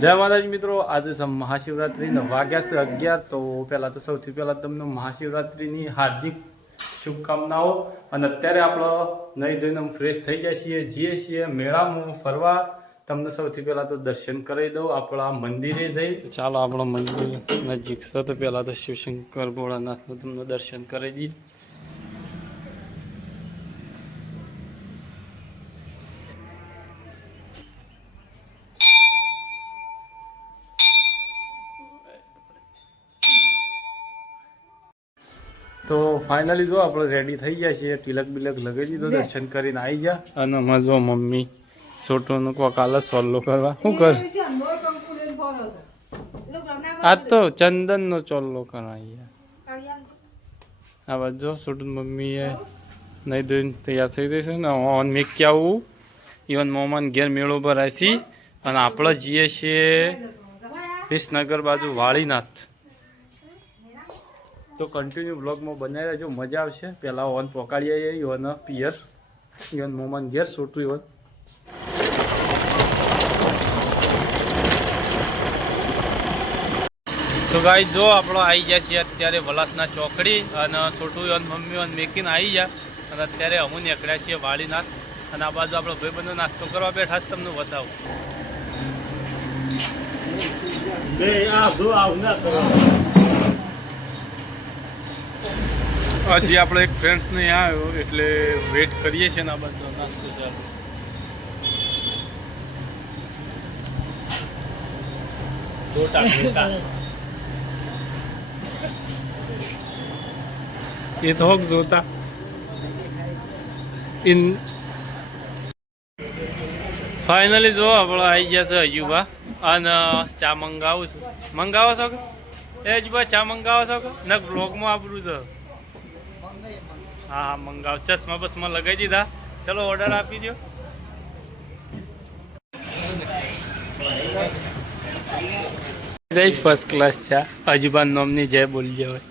જય માતાજી મિત્રો, આજે છે મહાશિવરાત્રિના વાગ્યા છે 11। તો પહેલાં તો સૌથી પહેલાં તમને મહાશિવરાત્રિની હાર્દિક શુભકામનાઓ। અને અત્યારે આપણો નહીં ધોઈને ફ્રેશ થઈ ગયા છીએ મેળામાં ફરવા। તમને સૌથી પહેલાં તો દર્શન કરાવી દઉં આપણા મંદિરે જઈ। તો ચાલો આપણો મંદિર નજીક છે, તો પહેલાં તો શિવશંકર ભોળાનાથનું તમને દર્શન કરાવી દઈએ। તો ફાઇનલી જો આપણે રેડી થઈ ગયા છીએ, તિલક બિલક લગાવી દીધો, દર્શન કરીને આવી ગયા। અને અમારે જો મમ્મી છોટોનો કોક આલે સોલ્લો કરવા। શું કર? આ તો ચંદનનો ચોલ્લો કરાવી। આ બાજુ જો છોટું મમ્મીએ નહીં ધોઈને તૈયાર થઈ રહી છે ને ઓન મેક કે આવું ઇવન મોમાન ઘેર મેળો ભરાય છે। અને આપણે જઈએ છીએ વિસનગર બાજુ વાળીનાથ। તો કન્ટિન્યુ બ્લોગમાં બનાવી રહેજો, મજા આવશે। પહેલાં ઓન પોકાડી આવીએ ઇવન પિયર ઇવન મોમાન ઘેર છોટું ઇવન। તો ગાઈ જો આપણો આવી ગયા છીએ અત્યારે વલાસના ચોકડી, અને છોટું ઇવન મમ્મી ઇવન મેકીને આવી ગયા। અને અત્યારે અમુ નીકળ્યા છીએ વાળીનાથ। અને આ બાજુ આપણો ભાઈબંધો નાસ્તો કરવા બેઠા જ, તમને બતાવું। હજી આપણે એક ફ્રેન્ડ્સ ને આવ્યો એટલે વેઇટ કરીએ છીએ ને આ બધો નાસ્તો ચાલુ। એ તો હોક જોતા ઇન ફાઇનલી જો આપણે આવી ગયા છે હજુબા। અને ચા મંગાવું છું, મંગાવો છો કે એ હજુબા ચા મંગાવો છો કે ને બ્લોગમાં આપણું છે? હા હા મંગાવ, ચશ્મા બસમાં લગાવી દીધા। ચલો ઓર્ડર આપી દો। ફર્સ્ટ ક્લાસ છે અજુબાન નોમની જય બોલી હોય।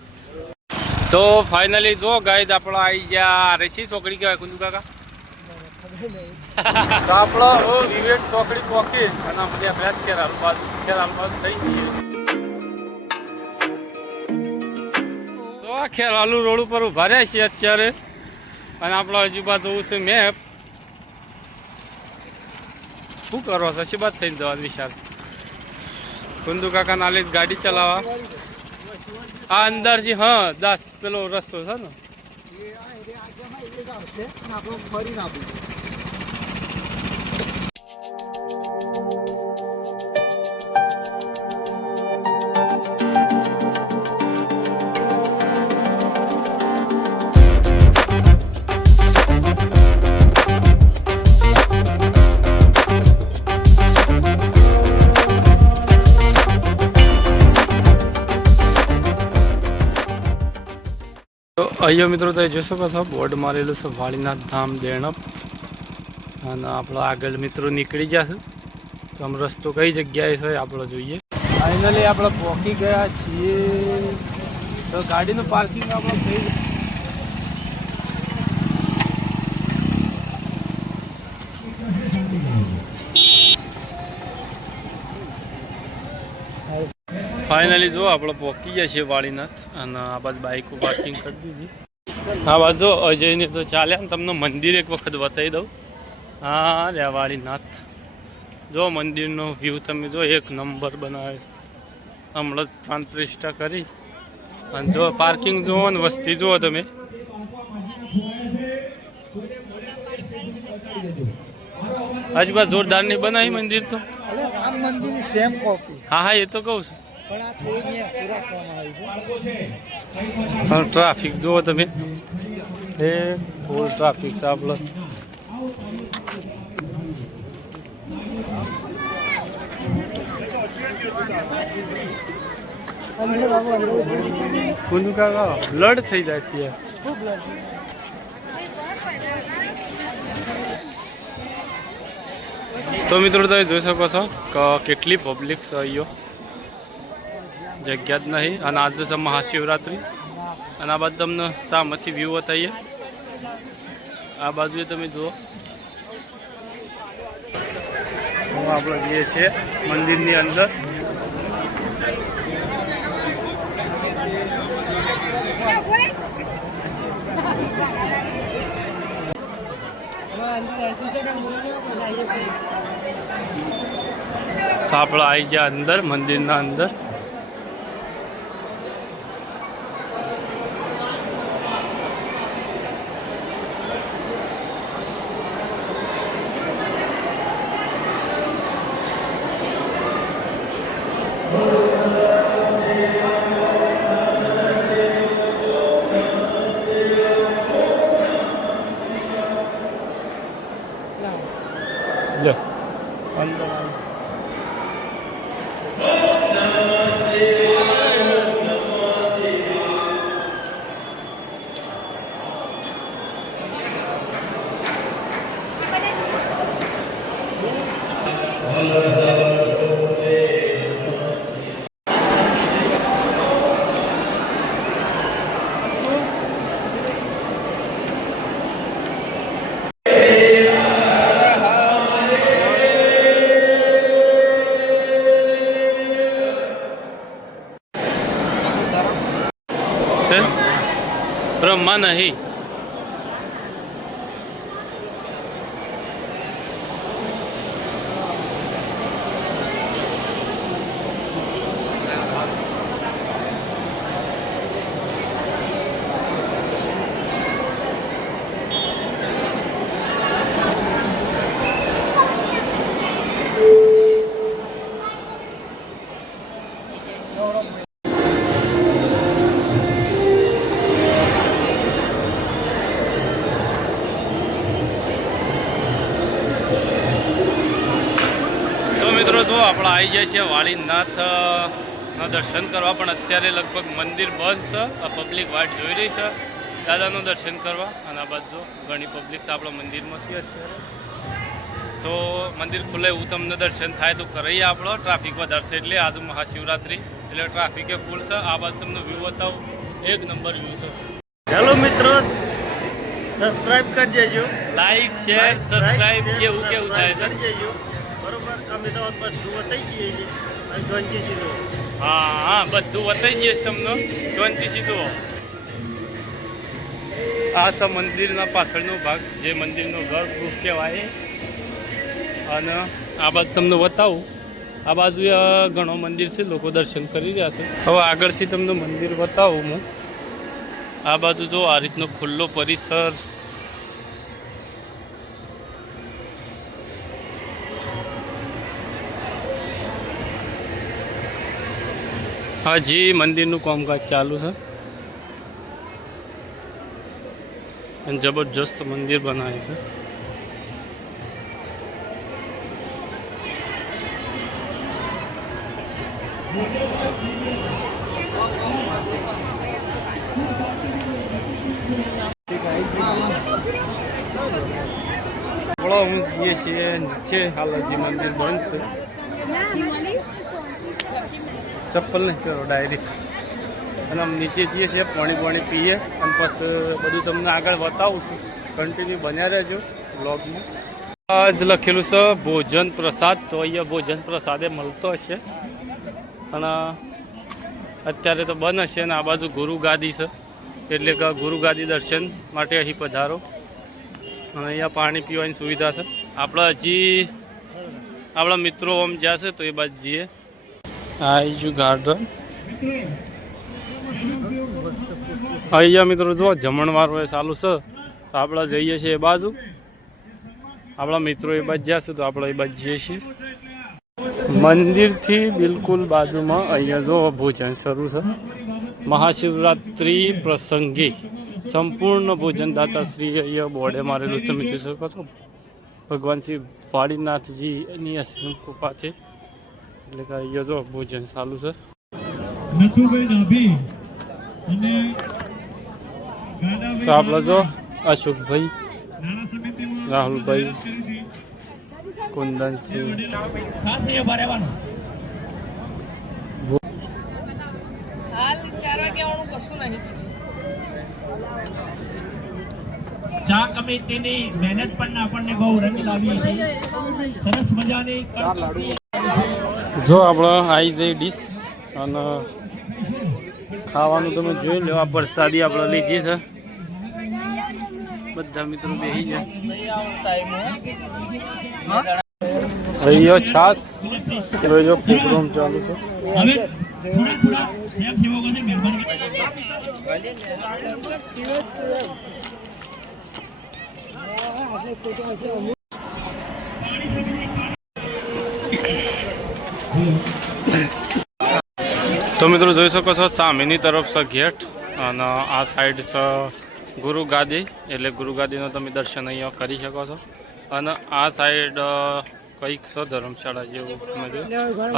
તો ફાઇનલી જો ગાઈઝ આપણો આવી ગયા રેસી ચોકડી કહેવાય કુંજુ કાકા। તો આપણો વિવેક ચોકડી પોકી અને આપણે અભ્યાસ ખેરાલ બાજુ થઈ ગઈ। ખેરાલુ રોડ ઉપર ઉભા રહ્યા છીએ અત્યારે, અને આપણો અજુબા જોવું છે મેપ। શું કરો છો? શી બાત થઈને જવા વિશાલ કુંદુ કાકા નાલી ગાડી ચલાવવા આ અંદરથી? હા 10 પેલો રસ્તો છે ને। અહીંયા મિત્રો તમે જોઈ શકો છો બોર્ડ મારેલું છે વાળીનાથ ધામ દેણપ। અને આપણો આગળ મિત્રો નીકળી જશે, તો આમ રસ્તો કઈ જગ્યાએ છે આપણે જોઈએ। ફાઇનલી આપણે પહોંચી ગયા છીએ, તો ગાડીનું પાર્કિંગ આપણે થઈ ફાઇનલી જો આપણે પહોંચી ગયા છીએ વાળીનાથ। અને આ બાજુ બાઇકો પાર્કિંગ કરી દીધી। આ બાજુ અજયને તો ચાલ્યા ને તમને મંદિર એક વખત બતાવી દઉં। હા રે વાળીનાથ જો મંદિરનો વ્યૂ તમે જો એક નંબર બનાવે, હમણાં જ પ્રાણ પ્રતિષ્ઠા કરી। અને જો પાર્કિંગ જુઓ ને વસ્તી જુઓ તમે। આજુબાજુ જોરદાર ની બનાવી મંદિર તો હા હા એ તો કહું છું। ટ્રાફિક જુઓ તમે, એ ફૂલ ટ્રાફિક છે આપણે। કુંજુ કાકા બ્લડ થઈ જાય છે। તો મિત્રો તમે જોઈ શકો છો કે કેટલી પબ્લિક છે અહીંયા, જગ્યા જ નહીં। અને આજે છે મહાશિવરાત્રિ। અને આ બાજુ તમને સામેથી વ્યૂ બતાવીએ। આ બાજુએ તમે જુઓ આપણે જઈએ છીએ મંદિરની અંદર. તો આપણે આવી ગયા અંદર મંદિરના અંદર. લો અંદર બ્રહ્મા નહીં. મિત્રો જો આપણે આવી જાય છે વાળીનાથના દર્શન કરવા, પણ અત્યારે લગભગ મંદિર બંધ છે. આ પબ્લિક વાટ જોઈ રહી છે દાદાનું દર્શન કરવા. અને આ બાજુ ઘણી પબ્લિક છે આપણા મંદિરમાં છે અત્યારે. તો મંદિર ખુલે એવું તમને દર્શન થાય તો કરાઈએ. આપણો ટ્રાફિક વધારે છે એટલે આજે મહાશિવરાત્રિ એટલે ટ્રાફિકે ફૂલ છે. આ બાજુ તમને વ્યૂ બતાવું, એક નંબર વ્યૂ છે. હેલો મિત્રો, સબસ્ક્રાઇબ કરી દેજો. લાઈક શેર સબસ્ક્રાઇબ કેવું થાય છે. કરી દેજો બરોબર. અમે તો બધું બતાવી દઈએ છીએ અને શાંતિ સીધો. હા બધું બતાવી દઈશ તમને શાંતિ સીધો. આ છે મંદિરના પાછળનો ભાગ, જે મંદિરનો ગર્ભગૃહ કહેવાય. અને આ બાજુ તમને બતાવું, આ બાજુ ઘણો મંદિર છે, લોકો દર્શન કરી રહ્યા છે. હવે આગળથી તમને મંદિર બતાવું હું. આ બાજુ જો આ રીતનો ખુલ્લો પરિસર. હજી મંદિરનું કામકાજ ચાલુ છે અને જબરજસ્ત મંદિર બનાવ્યું છે. હું જઈએ છીએ નીચે. હાલ હજી મંદિર બંધ છે. ચપ્પલ નહીં કરો ડાયરેક્ટ. અને આમ નીચે જઈએ છીએ, પાણી પીએ અને પછી બધું તમને આગળ બતાવું છું. કન્ટિન્યુ બન્યા રહેજો બ્લોગમાં. આજ લખેલું છે ભોજન પ્રસાદ, તો અહીંયા ભોજન પ્રસાદે મળતો હશે. અને અત્યારે તો બંધ હશે. અને આ બાજુ ગુરુ ગાદી છે, એટલે કે ગુરુ ગાદી દર્શન માટે અહીં પધારો. અને અહીંયા પાણી પીવાની સુવિધા છે. આપણે હજી આપણા મિત્રો આમ જશે તો એ બાજુ જઈએ. આઈજુ ગાર્ડન. અહીંયા મિત્રો જો જમણવારો એ ચાલુ છે, તો આપણે જઈએ છીએ એ બાજુ. આપણા મિત્રો એ બાજુ જશે તો આપણે એ બાજુ જઈએ છીએ. મંદિરથી બિલકુલ બાજુમાં અહીંયા જો ભોજન શરૂ છે. મહાશિવરાત્રિ પ્રસંગે સંપૂર્ણ ભોજન દાતાશ્રી અહીંયા બોર્ડે મારેલું તમે જોઈ શકો છો. ભગવાન શ્રી વાળીનાથજીની અસીમ કૃપા છે. એટલે કે અહીંયા જો ભોજન ચાલુ છે. તો આપણે જો અશોકભાઈ, રાહુલભાઈ, કુંદનસિંહ, ચા કમિટીની મહેનત પણ આપણને બહુ રંગ લાવી છે. સરસ મજાની જો આપણે આવી જઈ ડીશ અને ખાવાનું તમે જોઈ લો. આ પ્રસાદી આપણે લીધી છે. બધા મિત્રો બેસી ગયા. અહીંયા છાસ જો પ્રોગ્રામ ચાલુ છે. હવે થોડા થોડા સ્વયંસેવકોને મહેરબાની તો મિત્રો જોઈ શકો છો સામેની તરફ છે ગેટ અને આ સાઈડ છે ગુરુ ગાદી, એટલે ગુરુ ગાદીનો તમે દર્શન અહીંયા કરી શકો છો. અને આ સાઈડ કંઈક છે ધર્મશાળા જેવું તમે જો.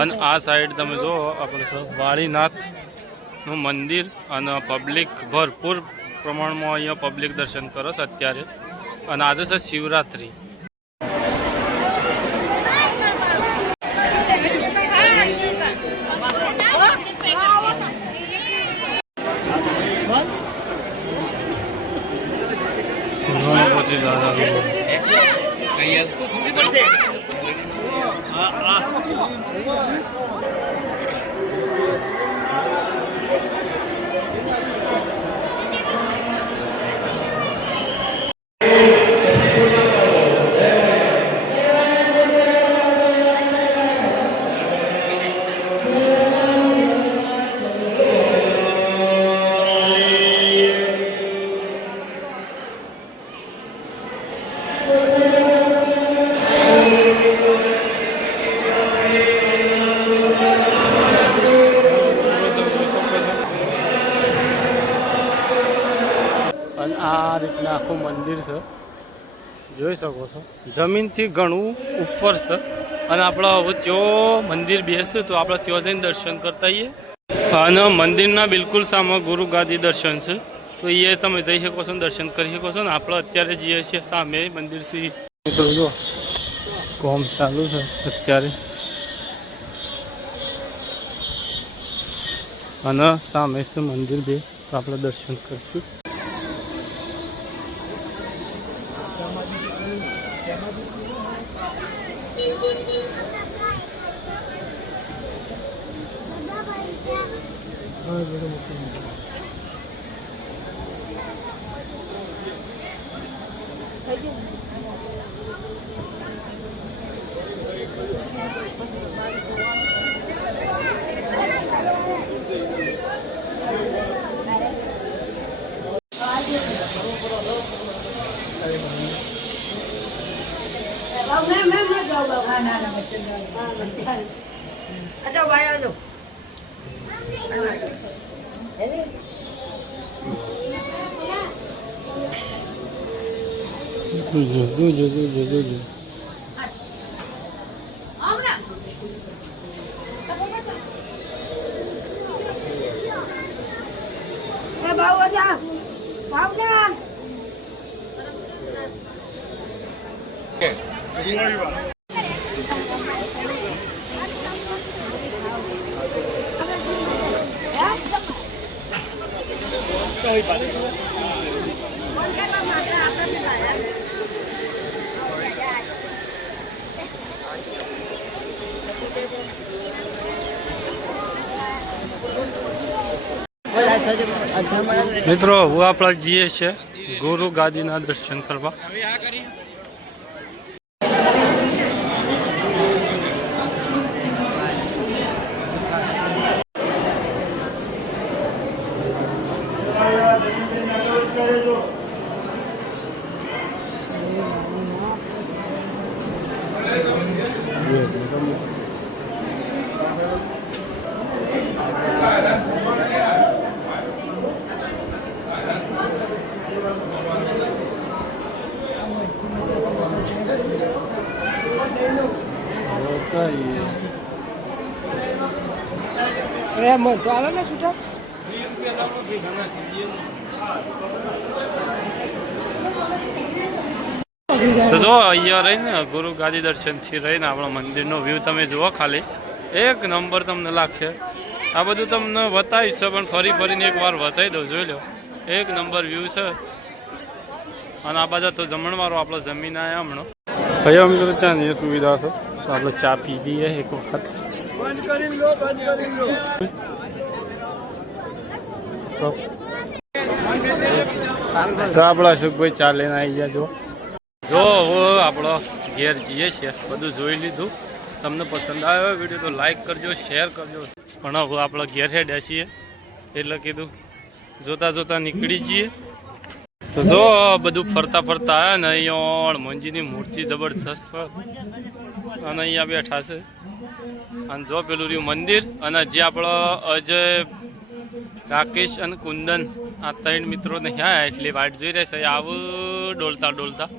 અને આ સાઈડ તમે જો આપણે છે વાળીનાથનું મંદિર અને પબ્લિક ભરપૂર પ્રમાણમાં અહીંયા પબ્લિક દર્શન કરો છો અત્યારે. અને આજે છે શિવરાત્રિ. ગણપતિ દાદા અને આ રીતના આખું મંદિર છે, જોઈ શકો છો. જમીનથી ઘણું ઉપર છે. અને આપણે હવે ત્યાં મંદિર બેસે તો આપણે ત્યાં જઈને દર્શન કરતા આવીએ. અને મંદિરના બિલકુલ સામે ગુરુ ગાદી દર્શન છે, તો એ તમે જઈ શકો છો, દર્શન કરી શકો છો. ને આપણે અત્યારે જઈએ છીએ સામે મંદિરથી. મિત્રો જો કોમ ચાલુ છે અત્યારે. અને સામે છે મંદિર બે, તો આપણે દર્શન કરીશું. મિત્રો હું આપણે જઈએ છીએ ગુરુ ગાદીના દર્શન કરવા. તો આવે ને છૂટા તો જો અહીંયા રહીને ગુરુ ગાદી દર્શનથી રહીને આપણા મંદિરનો વ્યૂ તમે જુઓ. ખાલી એક નંબર તમને લાગશે. આ બધું તમને બતાવીશ છે, પણ ફરી ફરીને એકવાર બતાવી દઉં, જોઈ લો. એક નંબર વ્યૂ છે. અને આ બાજુ તો જમણવારો આપણો જમીન આવ્યા હમણાં ભાઈ મિત્રો ચા ની સુવિધા છે તો આપણે ચા પી લઈએ એક વખત તો આપણા અશોકભાઈ ચા લઈને આવી ગયા જો હવે આપણો ઘેર જઈએ છીએ બધું જોઈ લીધું તમને પસંદ આવ્યો વિડીયો તો લાઈક કરજો શેર કરજો પણ હવે આપણે ઘેર હેડ્યા છીએ એટલે કીધું જોતા જોતા નીકળી જઈએ તો જો બધું ફરતા ફરતા આવ્યા ને અહીંયા હનુમાનજીની મૂર્તિ જબરજસ્ત છે અને અહીંયા બેઠા છે અને જો પેલું રહ્યું મંદિર અને જે આપણો અજય રાકેશ અને કુંદન આ ત્રણ મિત્રોને ક્યાં એટલી વાટ જોઈ રહેશે આવું ડોલતા ડોલતા